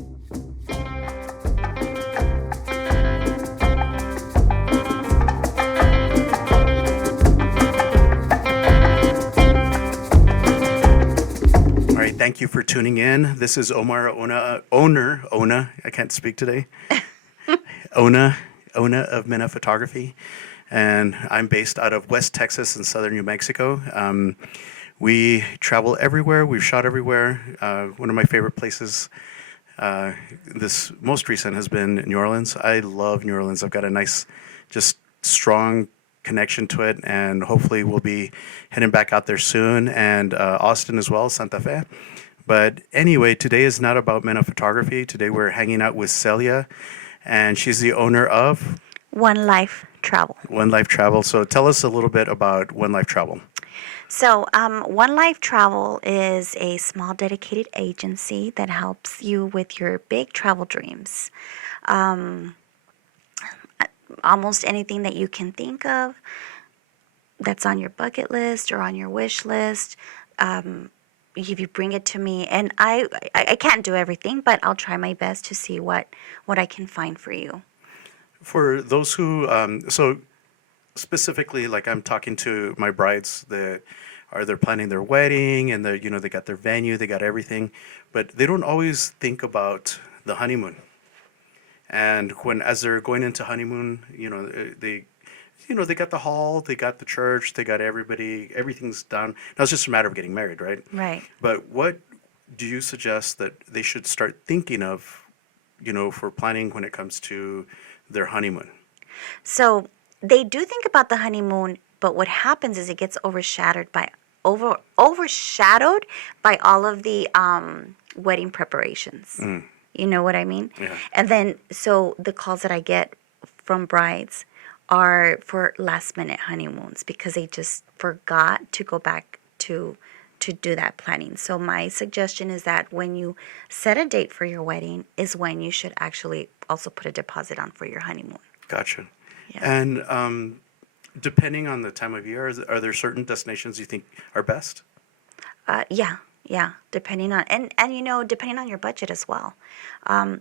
All right, thank you for tuning in. This is Omar Ona. I can't speak today. Ona of Mena Photography, and I'm based out of West Texas and Southern New Mexico. We travel everywhere. We've shot everywhere. One of my favorite places, this most recent, has been New Orleans. I love New Orleans. I've got a nice, just strong connection to it, and hopefully we'll be heading back out there soon, and Austin as well, Santa Fe. But anyway, today is not about Mena Photography. Today we're hanging out with Celia, and she's the owner of 1LifeTravel. 1LifeTravel. So tell us a little bit about 1LifeTravel. So, 1LifeTravel is a small dedicated agency that helps you with your big travel dreams. Almost anything that you can think of that's on your bucket list or on your wish list, if you bring it to me, and I can't do everything, but I'll try my best to see what I can find for you. For those who, so specifically, like I'm talking to my brides that they're planning their wedding, and they got their venue, they got everything, but they don't always think about the honeymoon. And as they're going into honeymoon, they got the hall, they got the church, they got everybody, everything's done. Now it's just a matter of getting married, right? Right. But what do you suggest that they should start thinking of, for planning when it comes to their honeymoon? So they do think about the honeymoon, but what happens is it gets overshadowed by all of the wedding preparations. Mm. You know what I mean? Yeah. And then, so the calls that I get from brides are for last minute honeymoons because they just forgot to go back to do that planning. So my suggestion is that when you set a date for your wedding is when you should actually also put a deposit on for your honeymoon. Gotcha. Yeah. And depending on the time of year, are there certain destinations you think are best? Yeah, depending on depending on your budget as well.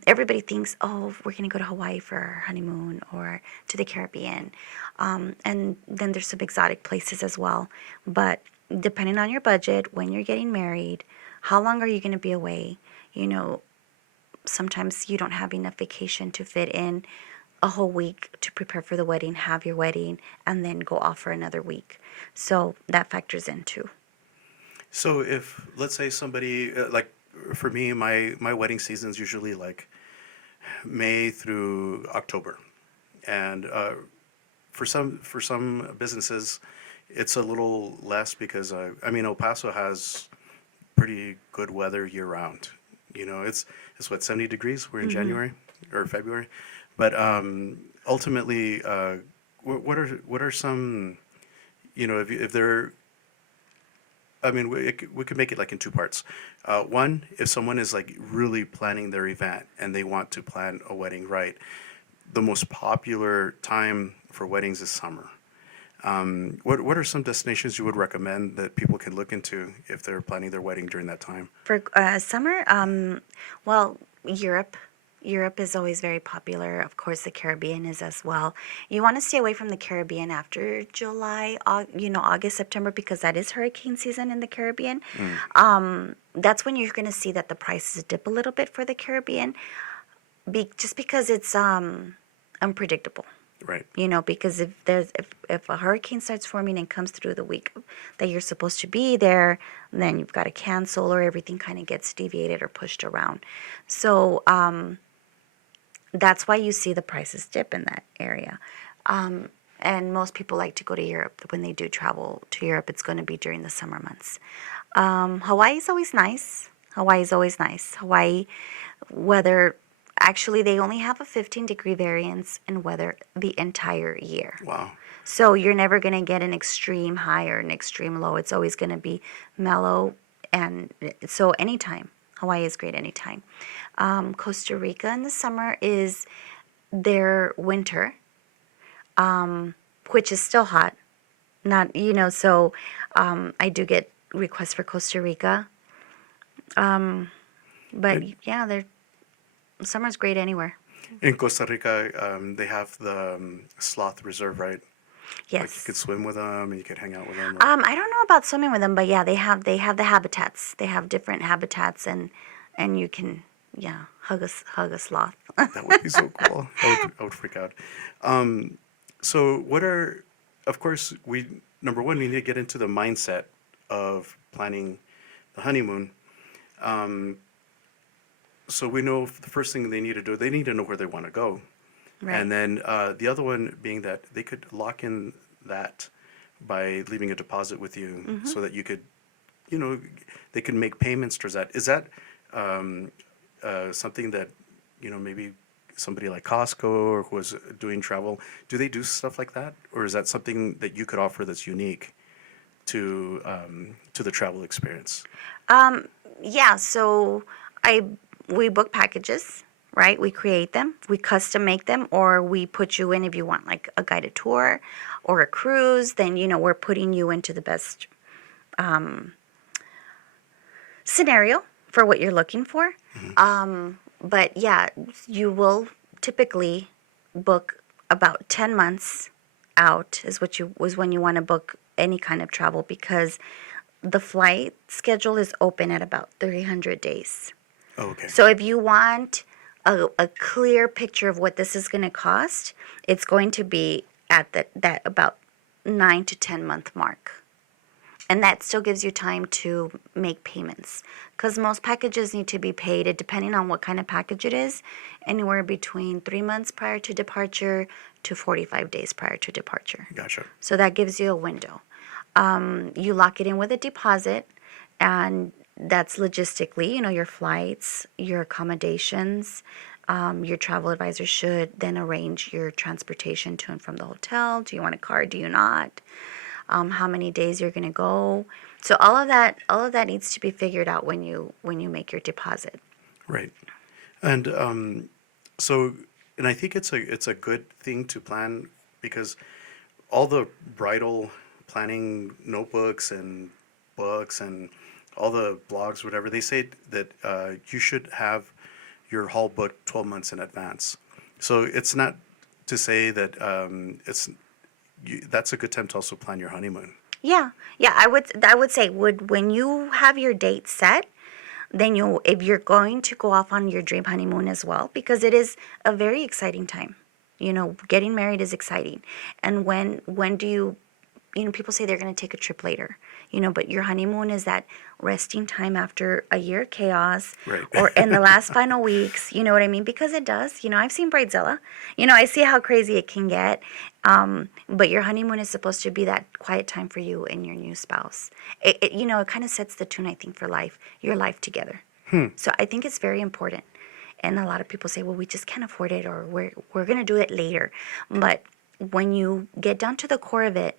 Everybody thinks, oh, we're gonna go to Hawaii for our honeymoon or to the Caribbean, and then there's some exotic places as well. But depending on your budget, when you're getting married, how long are you gonna be away? Sometimes you don't have enough vacation to fit in a whole week to prepare for the wedding, have your wedding, and then go off for another week. So that factors in too. So if, let's say somebody, like for me, my wedding season is usually like May through October. And for some businesses, it's a little less because, El Paso has pretty good weather year round. It's what, 70 degrees? We're in January or February. But ultimately, what are some, if they're, we could make it like in two parts. One, if someone is like really planning their event and they want to plan a wedding right, the most popular time for weddings is summer. What are some destinations you would recommend that people can look into if they're planning their wedding during that time? For summer, well, Europe. Europe is always very popular. Of course, the Caribbean is as well. You want to stay away from the Caribbean after July, August, September, because that is hurricane season in the Caribbean. That's when you're going to see that the prices dip a little bit for the Caribbean, just because it's unpredictable. Right. Because if a hurricane starts forming and comes through the week that you're supposed to be there, then you've got to cancel or everything kind of gets deviated or pushed around. So that's why you see the prices dip in that area. And most people like to go to Europe. When they do travel to Europe, it's going to be during the summer months. Hawaii is always nice. Hawaii weather. Actually, they only have a 15-degree variance in weather the entire year. Wow. So you're never going to get an extreme high or an extreme low. It's always going to be mellow. And so anytime. Hawaii is great anytime. Costa Rica in the summer is their winter, which is still hot. So I do get requests for Costa Rica. But yeah, Summer's great anywhere. In Costa Rica, they have the sloth reserve, right? Like you Yes. could swim with them and you could hang out with them. Or... I don't know about swimming with them, but yeah, they have the habitats. They have different habitats, and you can, yeah, hug a sloth. That would be so cool. I would freak out. So what are, of course, number one, we need to get into the mindset of planning the honeymoon. Um, so we know the first thing they need to do, they need to know where they want to go. Right. And then the other one being that they could lock in that by leaving a deposit with you so that you could, they can make payments towards that. Is that um, something that, maybe somebody like Costco or who is doing travel, do they do stuff like that? Or is that something that you could offer that's unique to the travel experience? Yeah, so I we book packages, right? We create them, we custom make them, or we put you in if you want like a guided tour or a cruise, then we're putting you into the best scenario for what you're looking for. But yeah, you will typically book about 10 months out was when you want to book any kind of travel, because the flight schedule is open at about 300 days. Oh, okay. So if you want a clear picture of what this is going to cost, it's going to be at that about 9 to 10 month mark. And that still gives you time to make payments, because most packages need to be paid, depending on what kind of package it is, anywhere between 3 months prior to departure to 45 days prior to departure. Gotcha. So that gives you a window. You lock it in with a deposit, and that's logistically, your flights, your accommodations. Your travel advisor should then arrange your transportation to and from the hotel. Do you want a car? Do you not? How many days you're going to go? So all of that needs to be figured out when you make your deposit. Right. And so, and I think it's a good thing to plan, because all the bridal planning notebooks and books and all the blogs, whatever, they say that you should have your haul booked 12 months in advance. So it's not to say that that's a good time to also plan your honeymoon. Yeah, yeah. I would say when you have your date set, then if you're going to go off on your dream honeymoon as well, because it is a very exciting time. Getting married is exciting. And when do you, people say they're going to take a trip later, but your honeymoon is that resting time after a year of chaos, Right. or in the last final weeks, you know what I mean? Because it does. I've seen Bridezilla. I see how crazy it can get. But your honeymoon is supposed to be that quiet time for you and your new spouse. It kind of sets the tune, I think, for life, your life together. So I think it's very important. And a lot of people say, well, we just can't afford it, or we're going to do it later. But when you get down to the core of it,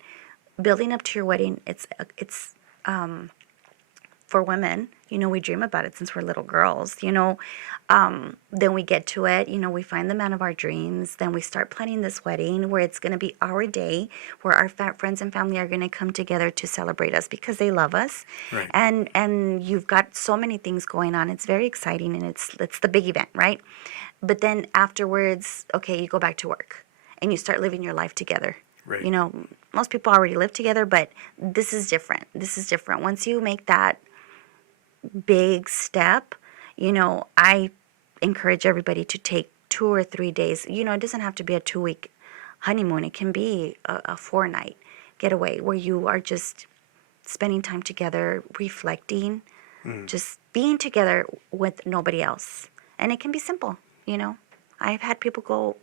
building up to your wedding, it's for women, we dream about it since we're little girls, then we get to it, we find the man of our dreams, then we start planning this wedding where it's going to be our day, where our friends and family are going to come together to celebrate us because they love us. Right. And you've got so many things going on. It's very exciting, and it's the big event, right? But then afterwards, okay, you go back to work and you start living your life together. Right. Most people already live together, but this is different. Once you make that big step, I encourage everybody to take 2 or 3 days. It doesn't have to be a 2-week honeymoon. It can be a 4-night getaway where you are just spending time together, reflecting, just being together with nobody else. And it can be simple, I've had people go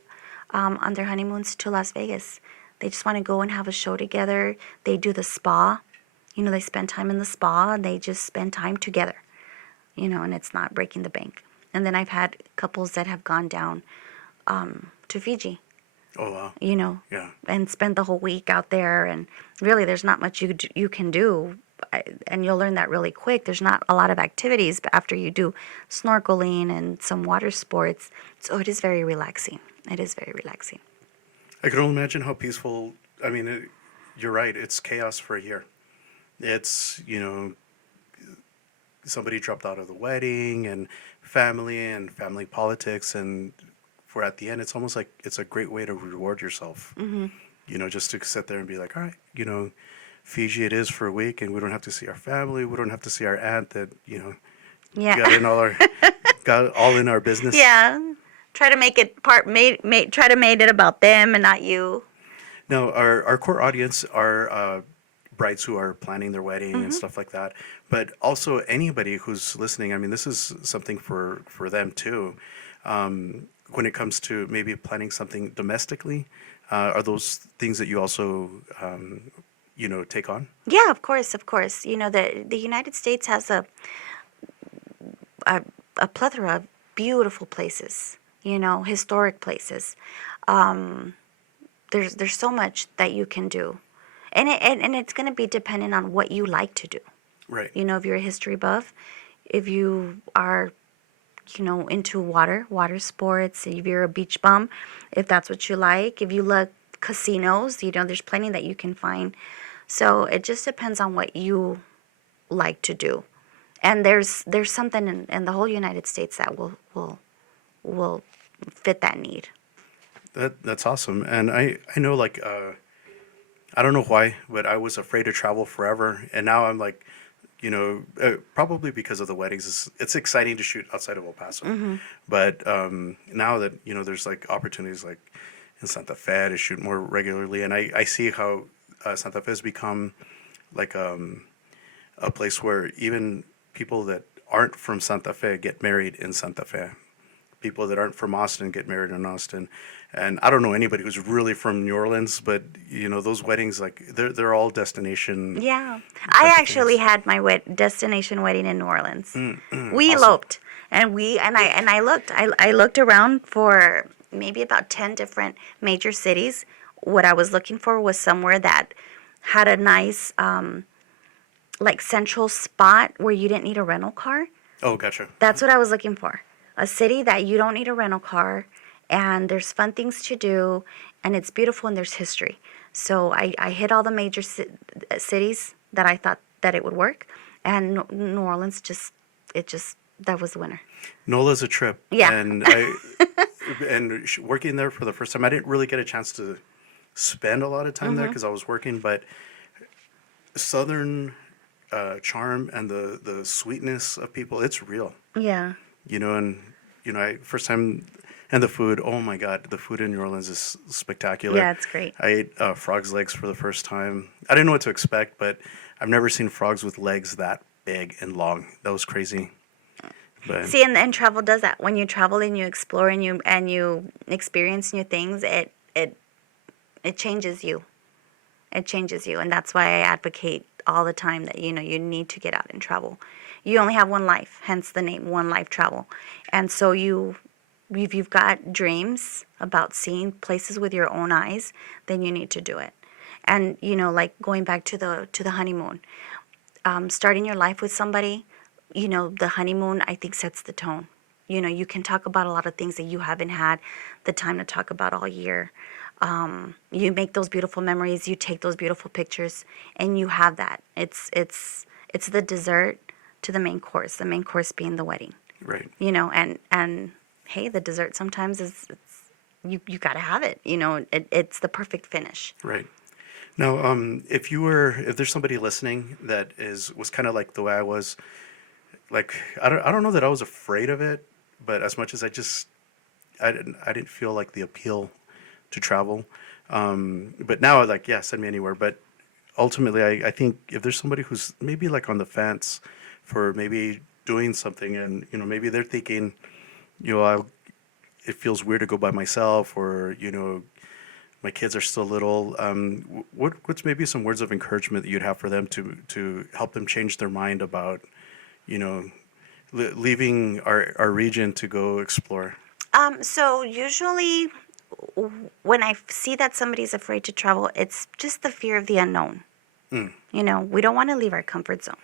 on their honeymoons to Las Vegas. They just want to go and have a show together. They do the spa. They spend time in the spa, and they just spend time together, and it's not breaking the bank. And then I've had couples that have gone down to Fiji. Oh, wow. Yeah. And spend the whole week out there. And really, there's not much you can do. And you'll learn that really quick. There's not a lot of activities after you do snorkeling and some water sports. So it is very relaxing. It is very relaxing. I can only imagine how peaceful. I mean, you're right. It's chaos for a year. It's, somebody dropped out of the wedding and family politics, and for at the end, it's almost like it's a great way to reward yourself. Just to sit there and be like, all right, Fiji it is for a week, and we don't have to see our family. We don't have to see our aunt that Yeah. got in all our got all in our business. Yeah. Try to make it try to make it about them and not you. Now, our core audience are brides who are planning their wedding and stuff like that, but also anybody who's listening. I mean, this is something for them too. When it comes to maybe planning something domestically, are those things that you also take on? Yeah, of course, of course. The United States has a plethora of beautiful places, historic places. There's so much that you can do. And it's going to be dependent on what you like to do. Right. If you're a history buff, if you are, into water sports, if you're a beach bum, if that's what you like, if you love casinos, there's plenty that you can find. So it just depends on what you like to do. And there's something in the whole United States that will fit that need. That's awesome. And I know, like, I don't know why, but I was afraid to travel forever, and now I'm like, probably because of the weddings. It's exciting to shoot outside of El Paso, but now that there's like opportunities like in Santa Fe to shoot more regularly, and I see how Santa Fe has become like a place where even people that aren't from Santa Fe get married in Santa Fe. People that aren't from Austin get married in Austin. And I don't know anybody who's really from New Orleans, but those weddings, like they're all destination. Yeah, type I of actually things. had my destination wedding in New Orleans. We Awesome. eloped, and I looked. I looked around for maybe about 10 different major cities. What I was looking for was somewhere that had a nice, like central spot where you didn't need a rental car. Oh, gotcha. That's what I was looking for. A city that you don't need a rental car, and there's fun things to do, and it's beautiful, and there's history. So I hit all the major cities that I thought that it would work, and New Orleans that was the winner. NOLA's a trip. Yeah. And working there for the first time, I didn't really get a chance to spend a lot of time there because I was working, but Southern charm and the sweetness of people, it's real. Yeah. First time, and the food, oh my God, the food in New Orleans is spectacular. Yeah, it's great. I ate frog's legs for the first time. I didn't know what to expect, but I've never seen frogs with legs that big and long. That was crazy. But See, and travel does that. When you travel and you explore and you experience new things, it changes you. It changes you, and that's why I advocate all the time that you need to get out and travel. You only have one life, hence the name 1LifeTravel. And so if you've got dreams about seeing places with your own eyes, then you need to do it. And like going back to the honeymoon, starting your life with somebody, the honeymoon I think sets the tone. You can talk about a lot of things that you haven't had the time to talk about all year. You make those beautiful memories, you take those beautiful pictures, and you have that. It's the dessert to the main course being the wedding. right. And hey, the dessert sometimes you got to have it. It's the perfect finish. Right. Now, if there's somebody listening that was kind of like the way I was, like I don't know that I was afraid of it, but as much as I didn't feel like the appeal to travel. But now, like, yeah, send me anywhere. But ultimately, I think if there's somebody who's maybe like on the fence for maybe doing something, and maybe they're thinking, it feels weird to go by myself, or my kids are still little. What's maybe some words of encouragement that you'd have for them to help them change their mind about, leaving our region to go explore? So usually when I see that somebody's afraid to travel, it's just the fear of the unknown. We don't want to leave our comfort zone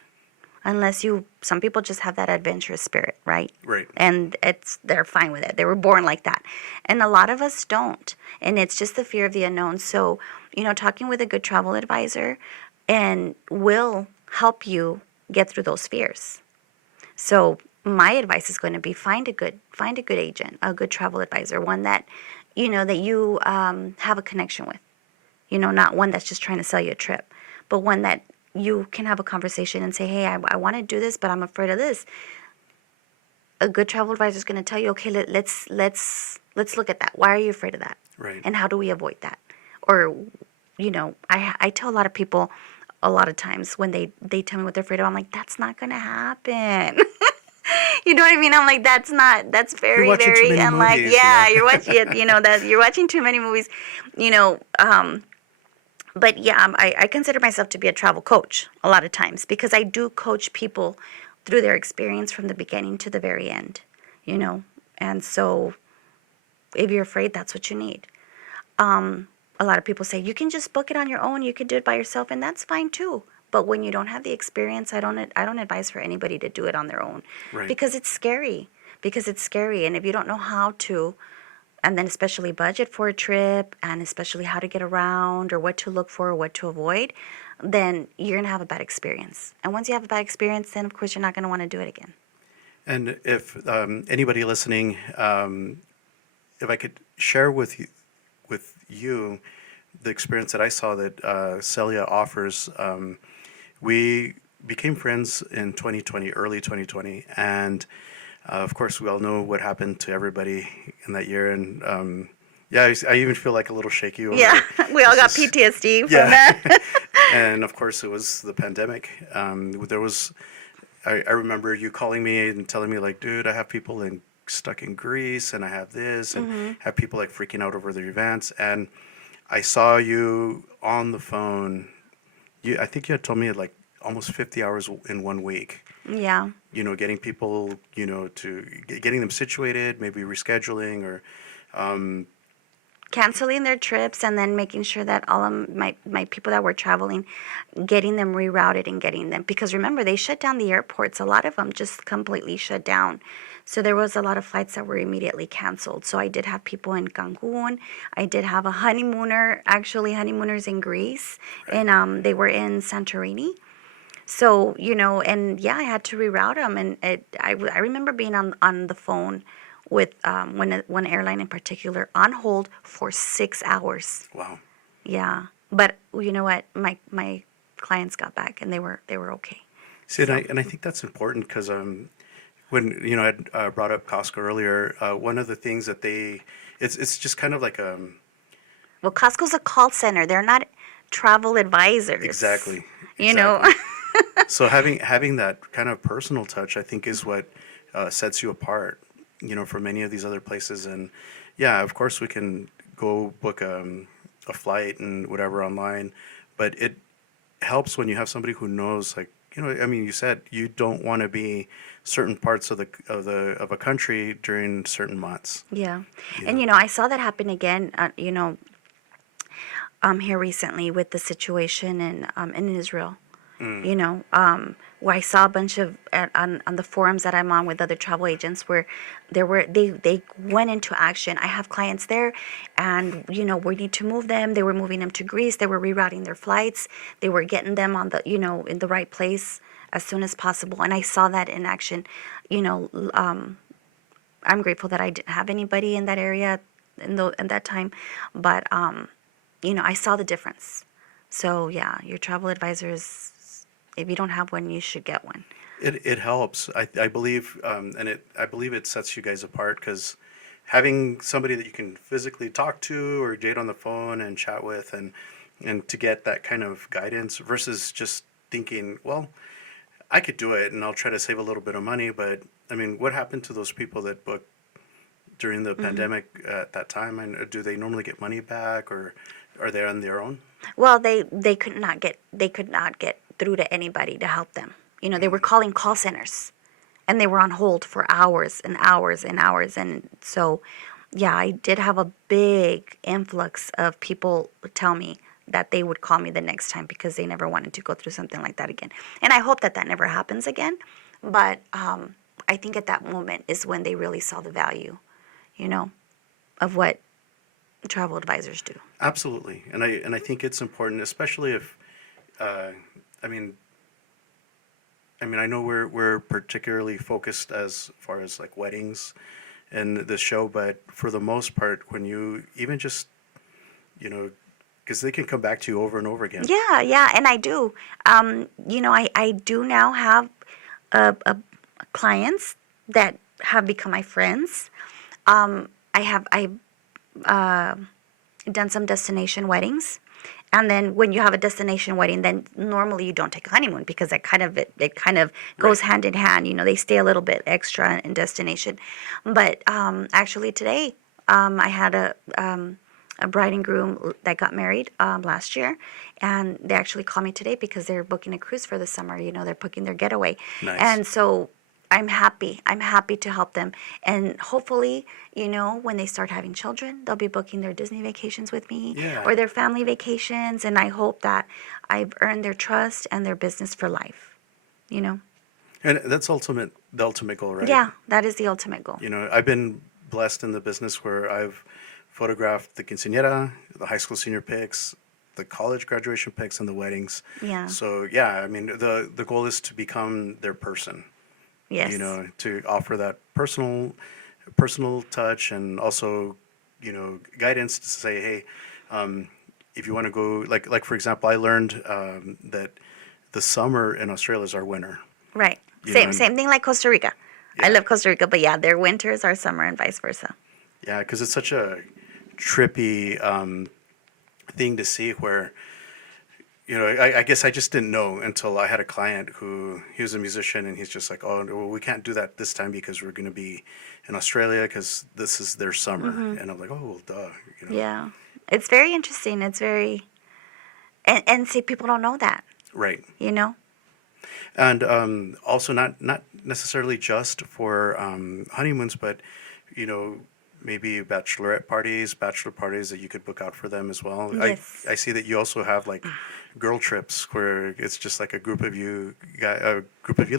unless some people just have that adventurous spirit, right? Right. And they're fine with it. They were born like that. And a lot of us don't. And it's just the fear of the unknown. So, talking with a good travel advisor will help you get through those fears. So my advice is going to be find a good agent, a good travel advisor, one that that you have a connection with. Not one that's just trying to sell you a trip, but one that you can have a conversation and say, hey, I want to do this, but I'm afraid of this. A good travel advisor is going to tell you, okay, let's look at that. Why are you afraid of that? Right. And how do we avoid that? Or, I tell a lot of people a lot of times when they tell me what they're afraid of, I'm like, that's not going to happen. You know what I mean? I'm like, that's You're very, watching too very many unlikely. movies, Yeah, you're watching it, that you're watching too many movies, you know, um, but yeah, I consider myself to be a travel coach a lot of times because I do coach people through their experience from the beginning to the very end, you know. And so if you're afraid, that's what you need. A lot of people say you can just book it on your own, you can do it by yourself, and that's fine too. But when you don't have the experience, I don't advise for anybody to do it on their own Right. because it's scary. Because it's scary, and if you don't know how to, and then especially budget for a trip and especially how to get around or what to look for or what to avoid, then you're going to have a bad experience. And once you have a bad experience, then of course you're not going to want to do it again. And if anybody listening, if I could share with you the experience that I saw that Celia offers, we became friends in 2020, early 2020, and of course we all know what happened to everybody in that year, and yeah, I even feel like a little shaky over Yeah, it. we all It's got just PTSD from yeah, that. and of course it was the pandemic. There was I remember you calling me and telling me like, dude, I have people stuck in Greece and I have this and Hmm. have people like freaking out over their events. And I saw you on the phone. I think you had told me like almost 50 hours in 1 week. Yeah. Getting people, getting them situated, maybe rescheduling or Canceling their trips and then making sure that all of my people that were traveling, getting them rerouted and getting them, because remember they shut down the airports, a lot of them just completely shut down, so there was a lot of flights that were immediately canceled. So I did have people in Cancun, I did have a honeymooners in Greece, right, and they were in Santorini. So, and yeah, I had to reroute them. And I remember being on the phone with one airline in particular on hold for 6 hours. wow. Yeah. But you know what? My clients got back and they were okay. See, and So, I think that's important because when I brought up Costco earlier, one of the things that it's just kind of like well, Costco's a call center. They're not travel advisors. exactly, You know. exactly. So having that kind of personal touch, I think, is what sets you apart, from many of these other places. And yeah, of course, we can go book a flight and whatever online, but it helps when you have somebody who knows, like, I mean, you said you don't want to be certain parts of a country during certain months. Yeah. You And know, I saw that happen again, here recently with the situation in Israel. mm, Where I saw a bunch of on the forums that I'm on with other travel agents where they went into action. I have clients there, and we need to move them. They were moving them to Greece. They were rerouting their flights. They were getting them on the in the right place as soon as possible. And I saw that in action. You know, I'm grateful that I didn't have anybody in that area in that time, but I saw the difference. So yeah, your travel advisor is, if you don't have one, you should get one. it helps. I believe, I believe it sets you guys apart because having somebody that you can physically talk to or date on the phone and chat with, and to get that kind of guidance versus just thinking, well, I could do it and I'll try to save a little bit of money. But I mean, what happened to those people that booked during the Hmm. pandemic at that time? And do they normally get money back, or are they on their own? Well, they could not get through to anybody to help them. They were Mm, calling call centers, and they were on hold for hours and hours and hours. And so, yeah, I did have a big influx of people tell me that they would call me the next time because they never wanted to go through something like that again. And I hope that that never happens again. But I think at that moment is when they really saw the value, you know, of what travel advisors do. absolutely, and I think it's important, especially if, uh, I mean, I mean, I know we're particularly focused as far as like weddings in this show, but for the most part, when you even just, you know, because they can come back to you over and over again. Yeah, yeah, and I do. I do now have clients that have become my friends. I uh, done some destination weddings. And then when you have a destination wedding, then normally you don't take a honeymoon because it kind of goes Right. hand in hand. They stay a little bit extra in destination. But actually today, I had a bride and groom that got married last year, and they actually called me today because they're booking a cruise for the summer. They're booking their getaway, Nice. and so I'm happy. I'm happy to help them. And hopefully, when they start having children, they'll be booking their Disney vacations with me Yeah. or their family vacations. And I hope that I've earned their trust and their business for life, you know? And that's the ultimate goal, right? Yeah, that is the ultimate goal. I've been blessed in the business where I've photographed the quinceañera, the high school senior pics, the college graduation pics, and the weddings. Yeah. So yeah, I mean, the goal is to become their person. Yes. To offer that personal touch and also, guidance to say, hey, if you want to go, like for example, I learned that the summer in Australia is our winter. Right. You Same know, same thing like Costa Rica. I Yeah. love Costa Rica, but yeah, their winters are summer and vice versa. Yeah, because it's such a trippy thing to see where, I guess I just didn't know until I had a client who he was a musician and he's just like, oh, well, we can't do that this time because we're going to be in Australia because this is their summer. And I'm like, oh, well, duh. Yeah. It's very interesting. It's very and see, people don't know that, Right. you know? And also not necessarily just for honeymoons, but maybe bachelorette parties, bachelor parties that you could book out for them as well. Yes. I see that you also have like girl trips where it's just like a group of you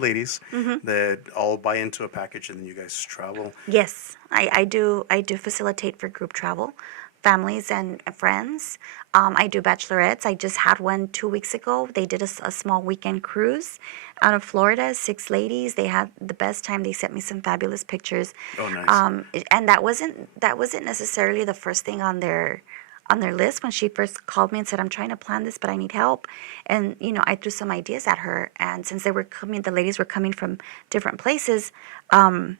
ladies that all buy into a package and then you guys travel. Yes, I do facilitate for group travel, families and friends. I do bachelorettes. I just had one 2 weeks ago. They did a small weekend cruise out of Florida. 6 ladies. They had the best time. They sent me some fabulous pictures. Oh, nice. And that wasn't necessarily the first thing on their list when she first called me and said, I'm trying to plan this, but I need help. And, I threw some ideas at her. And since the ladies were coming from different places, I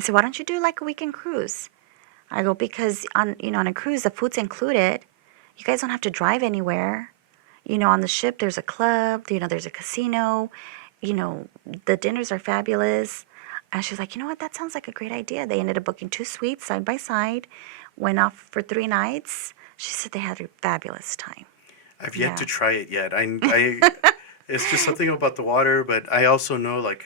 said, why don't you do like a weekend cruise? I go, because on a cruise, the food's included. You guys don't have to drive anywhere. On the ship, there's a club, there's a casino, the dinners are fabulous. And she's like, you know what, that sounds like a great idea. They ended up booking 2 suites side by side, went off for 3 nights. She said they had a fabulous time. I've yet Yeah. to try it yet. It's just something about the water, but I also know like,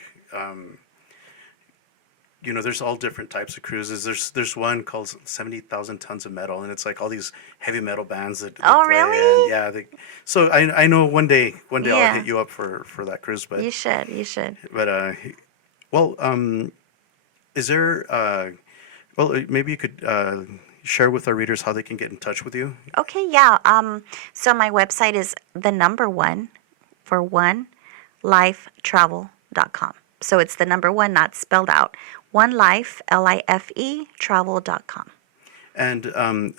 there's all different types of cruises. There's one called 70,000 Tons of Metal, and it's like all these heavy metal bands that Oh, play. really? And yeah, so I know one day I'll Yeah. hit you up for that cruise. But You should. well, is there maybe you could share with our readers how they can get in touch with you. Okay, yeah. So my website is the number one for 1LifeTravel.com. So it's the number one, not spelled out. 1Life, Life, travel.com. And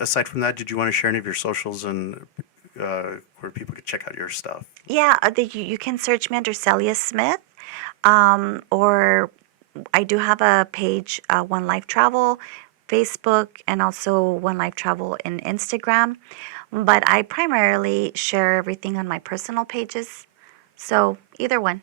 aside from that, did you want to share any of your socials and where people could check out your stuff? Yeah, you can search me under Celia Smith, or I do have a page, 1LifeTravel, Facebook, and also 1LifeTravel in Instagram. But I primarily share everything on my personal pages. So either one.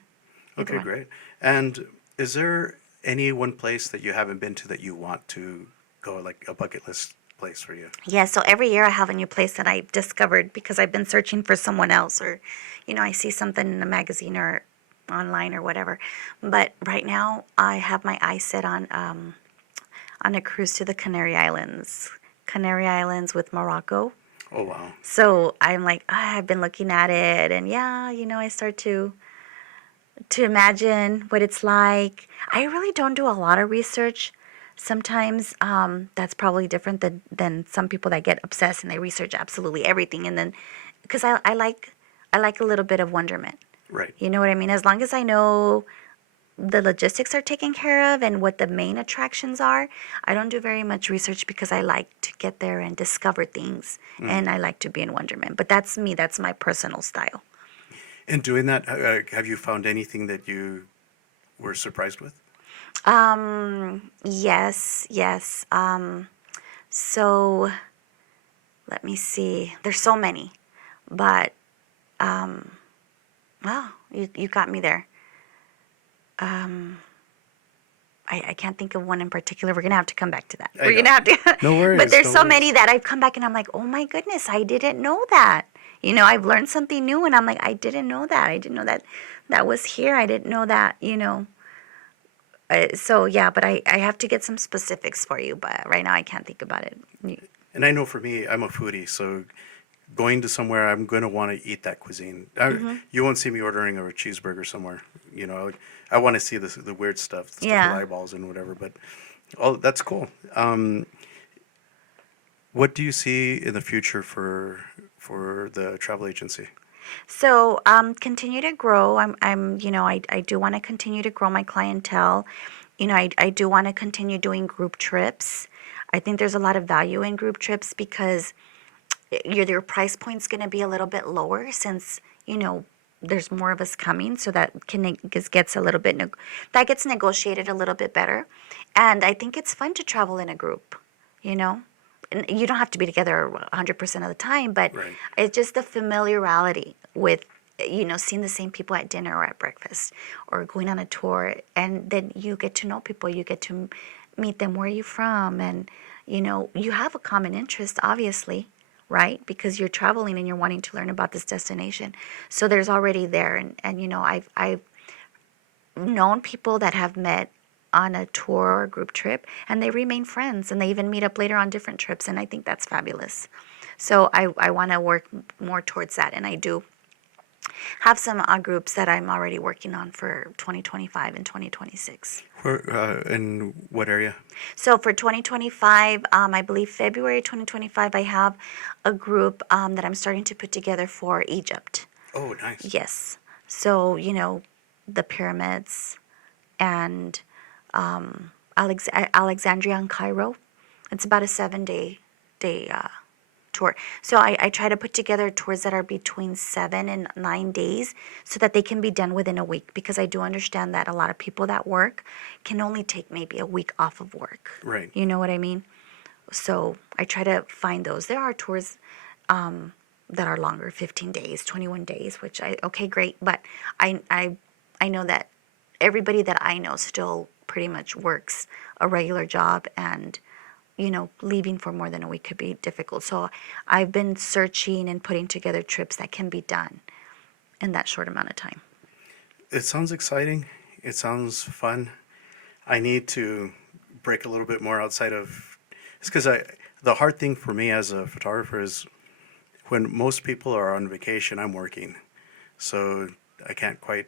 Either Okay, one. great. And is there any one place that you haven't been to that you want to go, like a bucket list place for you? Yeah, so every year I have a new place that I've discovered because I've been searching for someone else, or, I see something in a magazine or online or whatever. But right now I have my eyes set on a cruise to the Canary Islands. Canary Islands with Morocco. Oh, wow. So I'm like, I've been looking at it, and yeah, I start to imagine what it's like. I really don't do a lot of research. Sometimes that's probably different than some people that get obsessed and they research absolutely everything. And then, because I like a little bit of wonderment. Right. You know what I mean? As long as I know the logistics are taken care of and what the main attractions are, I don't do very much research because I like to get there and discover things, and I like to be in wonderment. But that's me. That's my personal style. In doing that, have you found anything that you were surprised with? Yes, yes. So let me see. There's so many, but well, you got me there. I can't think of one in particular. We're gonna have to come back to that. I We're know. gonna have to. No worries. But there's no so worries. many that I've come back and I'm like, oh my goodness, I didn't know that. I've learned something new, and I'm like, I didn't know that. I didn't know that that was here. I didn't know that. So yeah, but I have to get some specifics for you. But right now I can't think about it. And I know for me, I'm a foodie, so going to somewhere, I'm going to want to eat that cuisine. You won't see me ordering a cheeseburger somewhere. I want to see the weird stuff, the stuff Yeah. with eyeballs and whatever. But that's cool. What do you see in the future for the travel agency? So continue to grow. I do want to continue to grow my clientele. I do want to continue doing group trips. I think there's a lot of value in group trips because your price point's going to be a little bit lower since there's more of us coming, so that gets a little bit that gets negotiated a little bit better. And I think it's fun to travel in a group. you know and you don't have to be together 100% of the time, but Right. it's just the familiarity with seeing the same people at dinner or at breakfast or going on a tour, and then you get to know people, you get to meet them, where are you from, and you have a common interest, obviously, right? Because you're traveling and you're wanting to learn about this destination, so there's already there. And I've known people that have met on a tour or a group trip, and they remain friends, and they even meet up later on different trips, and I think that's fabulous. So I want to work more towards that, and I do have some groups that I'm already working on for 2025 and 2026. In what area? So for 2025, I believe February 2025, I have a group that I'm starting to put together for Egypt. Oh, nice. Yes. So, the pyramids and Alexandria and Cairo. It's about a 7-day tour. So I try to put together tours that are between 7 and 9 days so that they can be done within a week, because I do understand that a lot of people that work can only take maybe a week off of work. Right. You know what I mean? So I try to find those. There are tours that are longer, 15 days, 21 days, which okay, great. But I know that everybody that I know still pretty much works a regular job, and leaving for more than a week could be difficult. So I've been searching and putting together trips that can be done in that short amount of time. It sounds exciting. It sounds fun. I need to break a little bit more outside of. It's because the hard thing for me as a photographer is when most people are on vacation, I'm working, so I can't quite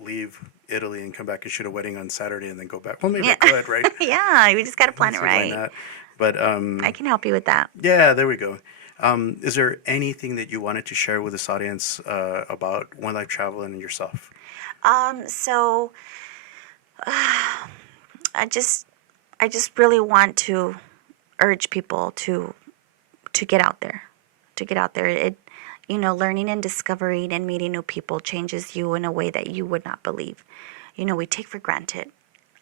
leave Italy and come back and shoot a wedding on Saturday and then go back. Well, maybe I could, right? Yeah, we just got to plan it Something like right. that. But I can help you with that. yeah, there we go. Is there anything that you wanted to share with this audience about One Life Travel and yourself? So I just really want to urge people to get out there, learning and discovering and meeting new people changes you in a way that you would not believe. We take for granted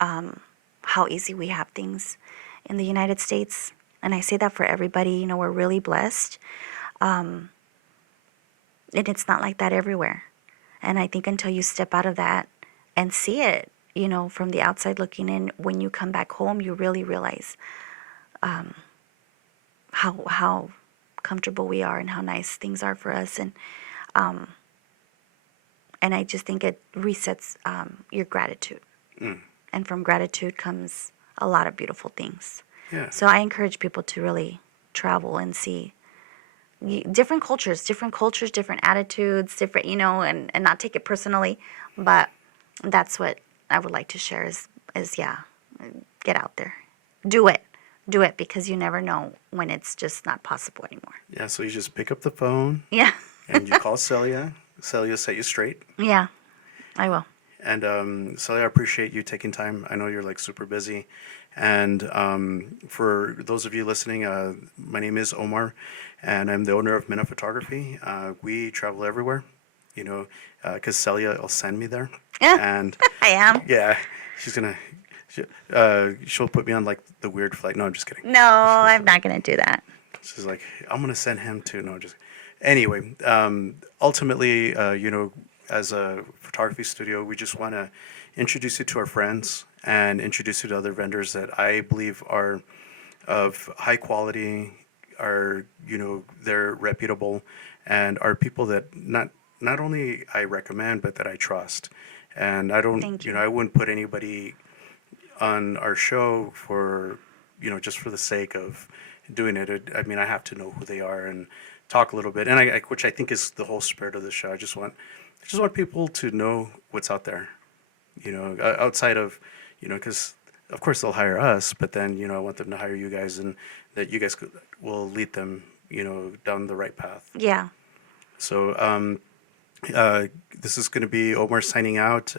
how easy we have things in the United States. And I say that for everybody. We're really blessed. And it's not like that everywhere. And I think until you step out of that and see it, from the outside looking in, when you come back home, you really realize how comfortable we are and how nice things are for us. And I just think it resets your gratitude. And from gratitude comes a lot of beautiful things. Yeah. So I encourage people to really travel and see different cultures, different attitudes, different, and not take it personally. But that's what I would like to share is get out there. Do it, because you never know when it's just not possible anymore. Yeah, so you just pick up the phone Yeah. and you call Celia. Celia set you straight. Yeah, I will. And Celia, I appreciate you taking time. I know you're like super busy. And for those of you listening, my name is Omar, and I'm the owner of Mena Photography. We travel everywhere, you know, because Celia will send me there. Yeah, And I am. yeah, she's gonna, she, she'll put me on like the weird flight. No, I'm just kidding. No, I'm not going to do that. She's like, I'm gonna send him to no, just anyway. Ultimately, as a photography studio, we just want to introduce you to our friends and introduce you to other vendors that I believe are of high quality, are they're reputable, and are people that not only I recommend but that I trust. And I don't, Thank you. I wouldn't put anybody on our show for just for the sake of doing it. I mean, I have to know who they are and talk a little bit, and which I think is the whole spirit of the show. I just want people to know what's out there, outside of, because of course they'll hire us, but then I want them to hire you guys, and that you guys will lead them, down the right path. Yeah. So this is going to be Omar signing out.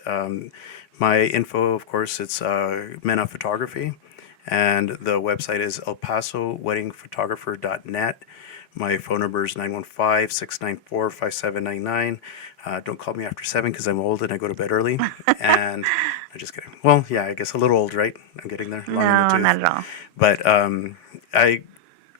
My info, of course, it's Mena Photography, and the website is El Paso Wedding Photographer.net. My phone number is 915-694-5799. Don't call me after 7 because I'm old and I go to bed early. And I'm just kidding. Well, yeah, I guess a little old, right? I'm getting there. Long in the No, tooth. not at all. But I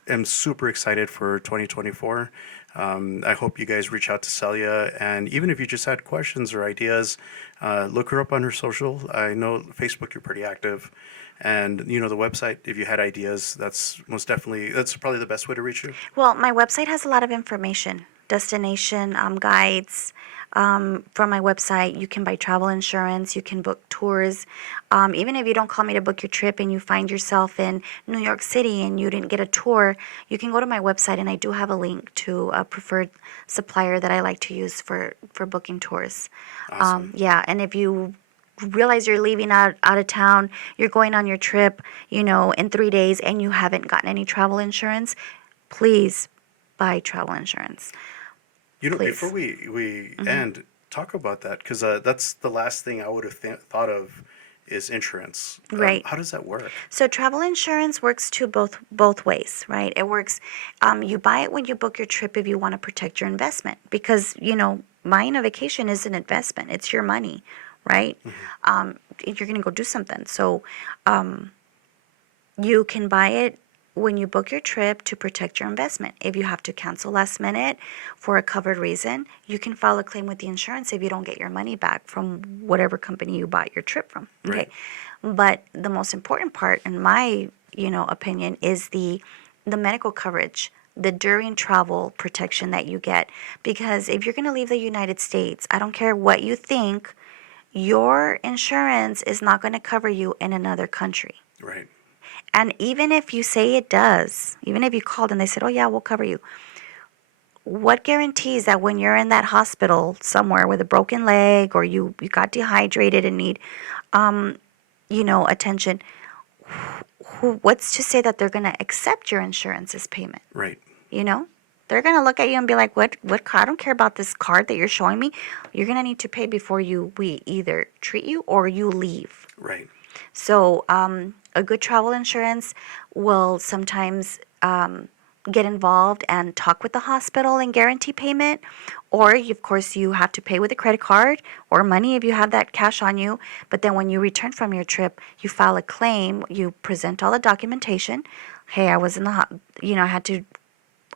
am super excited for 2024. I hope you guys reach out to Celia, and even if you just had questions or ideas, look her up on her social. I know Facebook you're pretty active, and the website. If you had ideas, that's probably the best way to reach you. Well, my website has a lot of information, destination guides. From my website, you can buy travel insurance, you can book tours. Even if you don't call me to book your trip and you find yourself in New York City and you didn't get a tour, you can go to my website, and I do have a link to a preferred supplier that I like to use for booking tours. Awesome. Yeah, and if you realize you're leaving out of town, you're going on your trip, in 3 days, and you haven't gotten any travel insurance, please buy travel insurance. Please. Before we end, talk about that, because that's the last thing I would have thought of is insurance. Right. How does that work? So travel insurance works to both ways, right? It works. You buy it when you book your trip if you want to protect your investment, because buying a vacation is an investment. It's your money, right? You're going to go do something, so you can buy it when you book your trip to protect your investment. If you have to cancel last minute for a covered reason, you can file a claim with the insurance if you don't get your money back from whatever company you bought your trip from. Okay. Right. But the most important part, in my opinion, is the medical coverage, the during travel protection that you get. Because if you're going to leave the United States, I don't care what you think, your insurance is not going to cover you in another country. Right. And even if you say it does, even if you called and they said, oh, yeah, we'll cover you, what guarantees that when you're in that hospital somewhere with a broken leg, or you got dehydrated and need, attention, what's to say that they're going to accept your insurance's payment? Right. They're going to look at you and be like, what, I don't care about this card that you're showing me. You're going to need to pay before we either treat you or you leave. Right. So a good travel insurance will sometimes get involved and talk with the hospital and guarantee payment. Or, of course, you have to pay with a credit card or money if you have that cash on you. But then when you return from your trip, you file a claim. You present all the documentation. Hey, I was in the, I had to,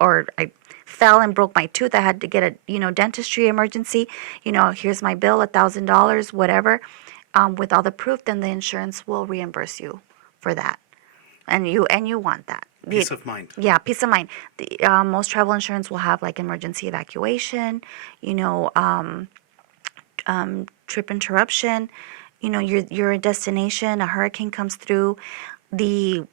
or I fell and broke my tooth. I had to get a, dentistry emergency. Here's my bill, $1,000, whatever. With all the proof, then the insurance will reimburse you for that, and you want that Peace of mind. Yeah, peace of mind. Most travel insurance will have like emergency evacuation, trip interruption. You're a destination, a hurricane comes through, the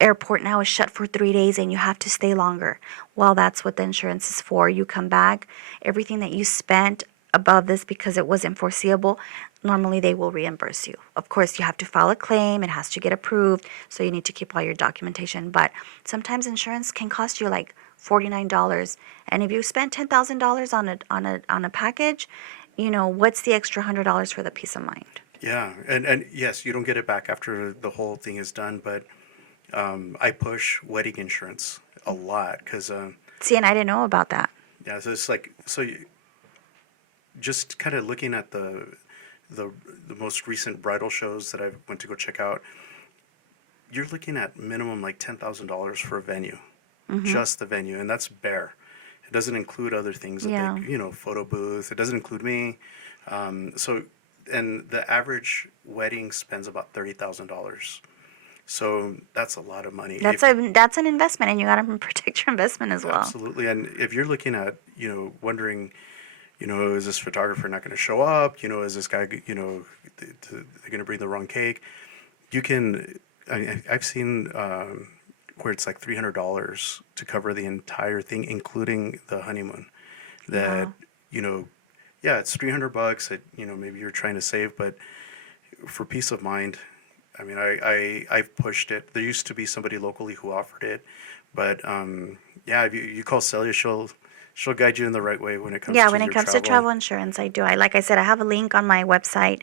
airport now is shut for 3 days and you have to stay longer. Well, that's what the insurance is for. You come back, everything that you spent above this because it wasn't foreseeable, normally they will reimburse you. Of course, you have to file a claim. It has to get approved, so you need to keep all your documentation. But sometimes insurance can cost you like $49, and if you spend $10,000 on a package, what's the extra $100 for the peace of mind? Yeah, and yes, you don't get it back after the whole thing is done, but I push wedding insurance a lot because See, and I didn't know about that. yeah, so it's like just kind of looking at the most recent bridal shows that I went to go check out, you're looking at minimum like $10,000 for a venue, just the venue, and that's bare. It doesn't include other things, a Yeah. big, photo booth. It doesn't include me. So, and the average wedding spends about $30,000. So that's a lot of money. That's an investment, and you got to protect your investment as well. Absolutely. And if you're looking at, wondering, is this photographer not going to show up? Is this guy, they're going to bring the wrong cake? You can, I've seen where it's like $300 to cover the entire thing, including the honeymoon. That, Wow. Yeah, it's $300 that, maybe you're trying to save, but for peace of mind, I mean, I've pushed it. There used to be somebody locally who offered it, but yeah, if you call Celia, she'll guide you in the right way when it comes Yeah, to when it your comes to travel insurance, I do. Like I said, I have a link on my website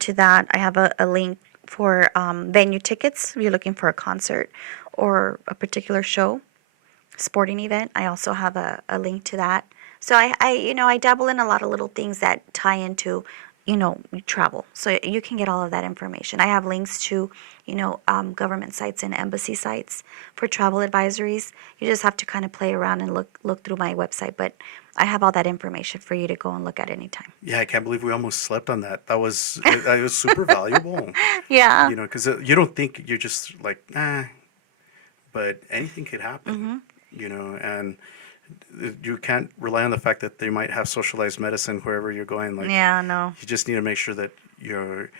to that. I have a link for venue tickets if you're looking for a concert or a particular show, sporting event. I also have a link to that. So I dabble in a lot of little things that tie into, travel. So you can get all of that information. I have links to, government sites and embassy sites for travel advisories. You just have to kind of play around and look through my website. But I have all that information for you to go and look at anytime. Yeah, I can't believe we almost slept on that. That was super valuable. Yeah. Because you don't think, you're just like, but anything could happen. And you can't rely on the fact that they might have socialized medicine wherever you're going. Like, Yeah, no. you just need to make sure that your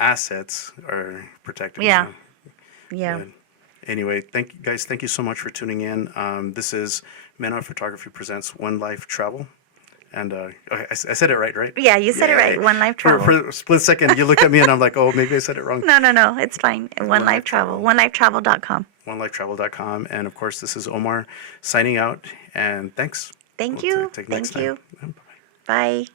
assets are protected. Yeah. Yeah. But anyway, thank you so much for tuning in. This is Mena Photography presents One Life Travel. And okay, I said it right? Yeah, you said it right. Yay. 1LifeTravel. For a split second, you look at me and I'm like, oh, maybe I said it wrong. No, it's fine. One Life Travel. 1LifeTravel.com. 1LifeTravel.com. And of course, this is Omar signing out. And thanks. Thank We'll you. take next Thank you. time. Bye.